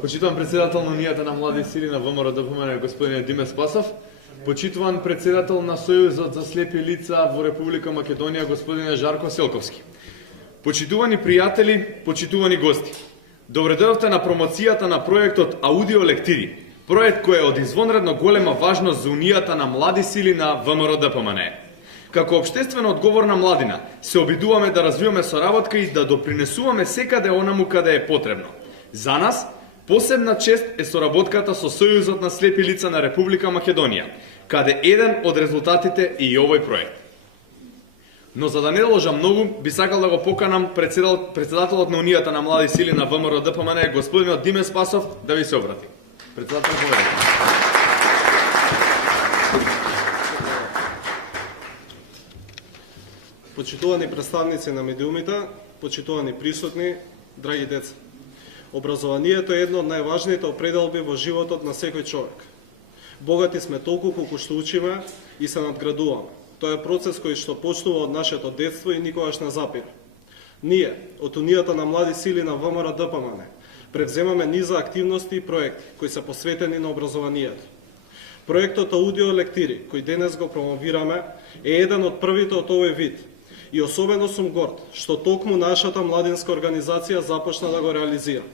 Почитуван председател на Унијата на млади сили на ВМРО ДПМН господин Диме Спасов, почитуван председател на Сојузот за слепи лица во Република Македонија господин Жарко Селковски. Почитувани пријатели, почитувани гости. Добре дојдовте на промоцијата на проектот Аудио Лектири, проект кој е од извонредно голема важност за Унијата на млади сили на ВМРО ДПМН. Како општествено одговорна младина, се обидуваме да развиваме соработка и да допринесуваме секаде онаму каде е потребно. За нас, посебна чест е соработката со Сојузот на слепи лица на Република Македонија, каде еден од резултатите е и овој проект. Но за да не должам многу, би сакал да го поканам председателот на Унијата на млади сили на ВМРО ДПМН, господинот Диме Спасов, да ви се обрати. Председател, поведете. Почитувани представници на медиумите, почитувани присутни, драги деца. Образованието е едно од најважните определби во животот на секој човек. Богати сме толку колку што учиме и се надградуваме. Тоа е процес кој што почнува од нашето детство и никогаш не запира. Ние, од Унијата на млади сили на ВМРО ДПМН, превземаме низа активности и проекти кои се посветени на образованието. Проектот Аудио Лектири, кој денес го промовираме, е еден од првите од овој вид. И особено сум горд што токму нашата младинска организација започна да го реализира.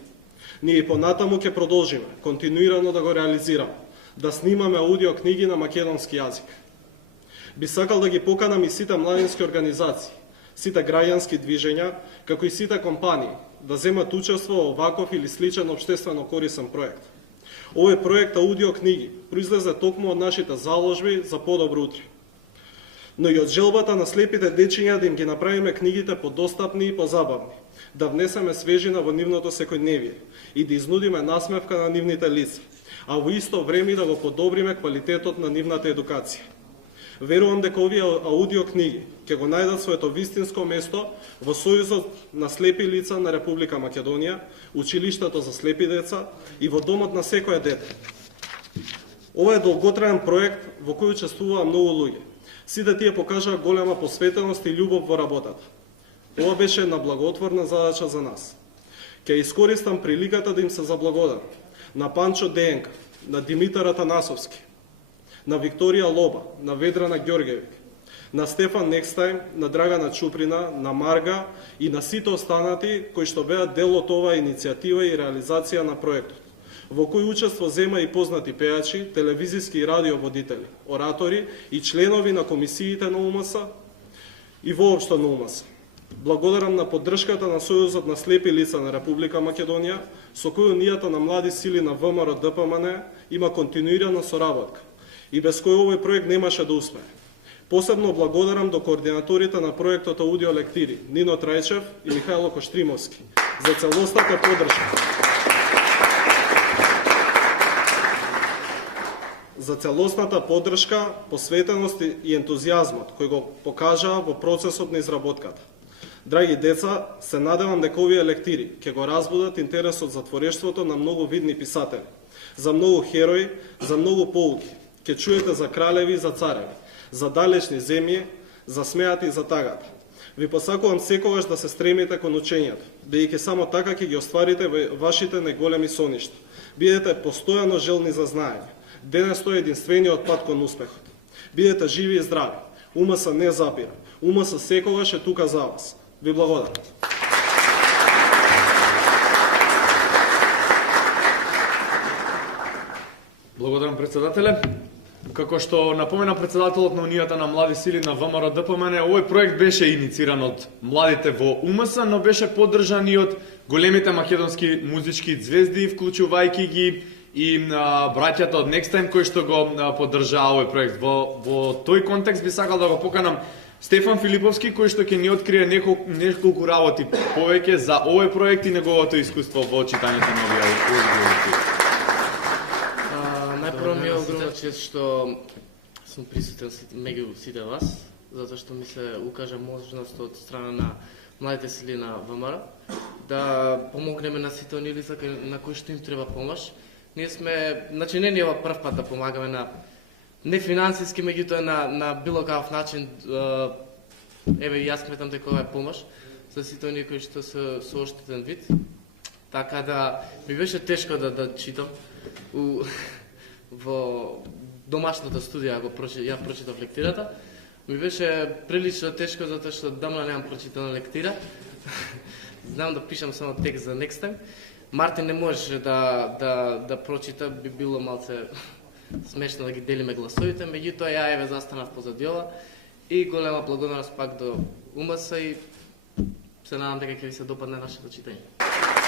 Ние и понатаму ќе продолжиме континуирано да го реализираме, да снимаме аудио книги на македонски јазик. Би сакал да ги поканам и сите младински организации, сите граѓански движења, како и сите компании да земат учество во оваков или сличен општествено корисен проект. Овој проект аудио книги произлезе токму од нашите заложби за подобро утре, но и од желбата на слепите дечиња да им ги направиме книгите подостапни и позабавни, да внесеме свежина во нивното секојдневие и да изнудиме насмевка на нивните лица, а во исто време да го подобриме квалитетот на нивната едукација. Верувам дека овие аудио книги ќе го најдат своето вистинско место во Сојузот на слепи лица на Република Македонија, училиштето за слепи деца и во домот на секоја дете. Ова е долготраен проект во кој учествуваа многу луѓе. Сите тие покажаа голема посветеност и љубов во работата. Ова беше една благотворна задача за нас. Ќе искористам приликата да им се заблагодарам на Панчо Деенка, на Димитар Атанасовски, на Викторија Лоба, на Ведрана Ѓорѓевик, на Стефан Некстајм, на Драгана Чуприна, на Марга и на сите останати кои што беа дел од оваа иницијатива и реализација на проектот, во кој учество зема и познати пејачи, телевизиски и радиоводители, оратори и членови на комисиите на УМС и воопшто на УМС. Благодарам на поддршката на Сојузот на слепи лица на Република Македонија, со кој Унијата на млади сили на ВМРО ДПМН има континуирана соработка и без кој овој проект немаше да успее. Посебно благодарам до координаторите на проектот Аудио Лектири, Нино Трајчев и Михајло Коштримовски, за целосната поддршка. За целосната поддршка, посветеност и ентузијазмот кој го покажаа во процесот на изработката. Драги деца, се надевам дека овие лектири ќе го разбудат интересот за творештвото на многу видни писатели, за многу херои, за многу поуки. Ќе чуете за кралеви и за цареви, за далечни земји, за смејата и за тагата. Ви посакувам секогаш да се стремите кон учењето, бидејќи само така ќе ги остварите вашите најголеми соништа. Бидете постојано желни за знаење. Денес тој е единствениот пат кон успехот. Бидете живи и здрави. УМС не запира. УМС секогаш е тука за вас. Ви благодарам. Благодарам председателе. Како што напомена председателот на Унијата на млади сили на ВМРО ДПМН, овој проект беше инициран од младите во УМС, но беше поддржан и од големите македонски музички звезди, вклучувајќи ги и браќата од Некстајм кои што го поддржаа овој проект. Во тој контекст би сакал да го поканам Стефан Филиповски, кој што ќе ни открие неколку работи повеќе за овој проект и неговото искуство во читањето на овие аудио. Најпрво ми е огромна чест што сум присутен меѓу сите вас, затоа што ми се укажа можност од страна на младите сили на ВМРО да помогнеме на сите оние лица на кои што им треба помош. Ние сме, значи не е прв пат да помагаме на не финансиски, меѓутоа на било каков начин. Еве јас сметам дека ова е помош за сите оние кои што се со оштетен вид. така да ми беше тешко да читам. Во домашната студија ја прочитав лектирата. Ми беше прилично тешко затоа што дамна немам прочитана лектира. Знам да пишам само текст за next time. Мартин не можеше да прочита, би било малце смешно да ги делиме гласовите, меѓутоа ја еве застанав позади ова и голема благодарност пак до УМС и се надам дека ќе ви се допадне нашето читање.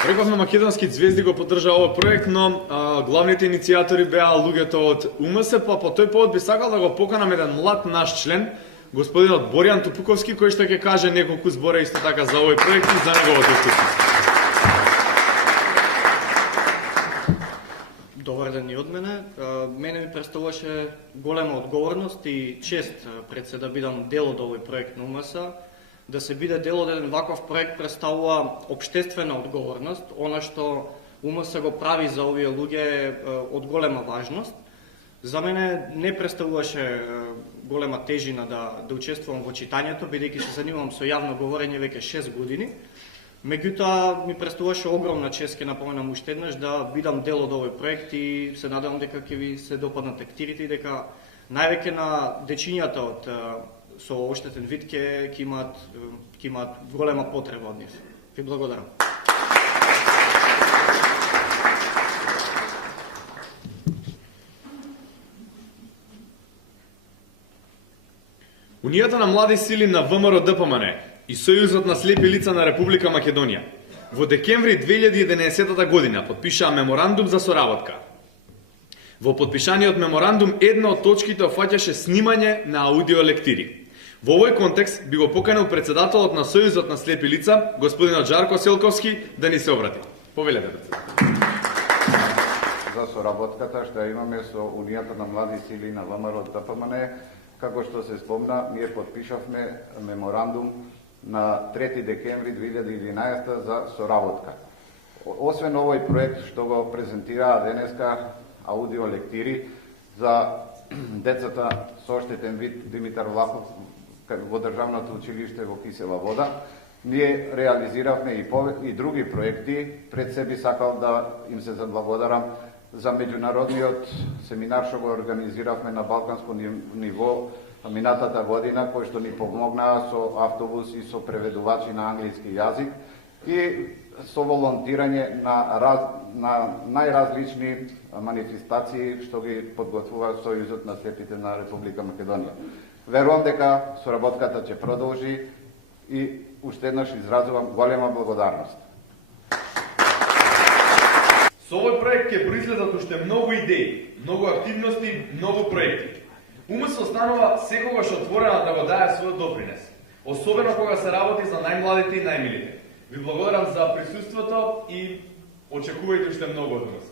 Рековме македонски звезди го поддржа овој проект, но главните иницијатори беа луѓето од УМС, па по тој повод би сакал да го поканам еден млад наш член, господинот Боријан Тупуковски, кој што ќе каже неколку збора исто така за овој проект и за неговото искуство. Добар ден и од мене. Мене ми представуваше голема одговорност и чест пред се да бидам дел од овој проект на УМС. Да се биде дел од еден ваков проект представува општествена одговорност. Она што УМС го прави за овие луѓе е од голема важност. За мене не представуваше голема тежина да учествувам во читањето, бидејќи се занимавам со јавно говорење веќе 6 години. Меѓутоа ми представуваше огромна чест, ќе напоменам уште еднаш, да бидам дел од овој проект и се надевам дека ќе ви се допаднат лектирите и дека највеќе на дечињата од со оштетен вид ќе имаат голема потреба од нив. Ви благодарам. Унијата на млади сили на ВМРО ДПМН и Сојузот на слепи лица на Република Македонија во декември 2011 година подпишаа меморандум за соработка. Во подпишаниот меморандум една од точките офаќаше снимање на аудиолектири. Во овој контекст би го поканил председателот на Сојузот на слепи лица, господинот Жарко Селковски, да ни се обрати. Повелете, председател. За соработката што имаме со Унијата на млади сили на ВМРО ДПМН, како што се спомна, ние подпишавме меморандум на 3 декември 2011 за соработка. Освен овој проект што го презентираа денеска аудиолектири за децата со оштетен вид Димитар Влахов во Државното училиште во Кисела Вода, ние реализиравме и други проекти. Пред се би сакал да им се заблагодарам за меѓународниот семинар што го организиравме на балканско ниво минатата година, кој што ни помогнаа со автобус и со преведувачи на англиски јазик и со волонтирање на најразлични манифестации што ги подготвува Сојузот на слепите на Република Македонија. Верувам дека соработката ќе продолжи и уште еднаш изразувам голема благодарност. Со овој проект ќе произлезат уште многу идеи, многу активности, многу проекти. УМС останува секогаш отворена да го дае својот допринес, особено кога се работи за најмладите и најмилите. Ви благодарам за присуството и очекувајте уште многу од нас.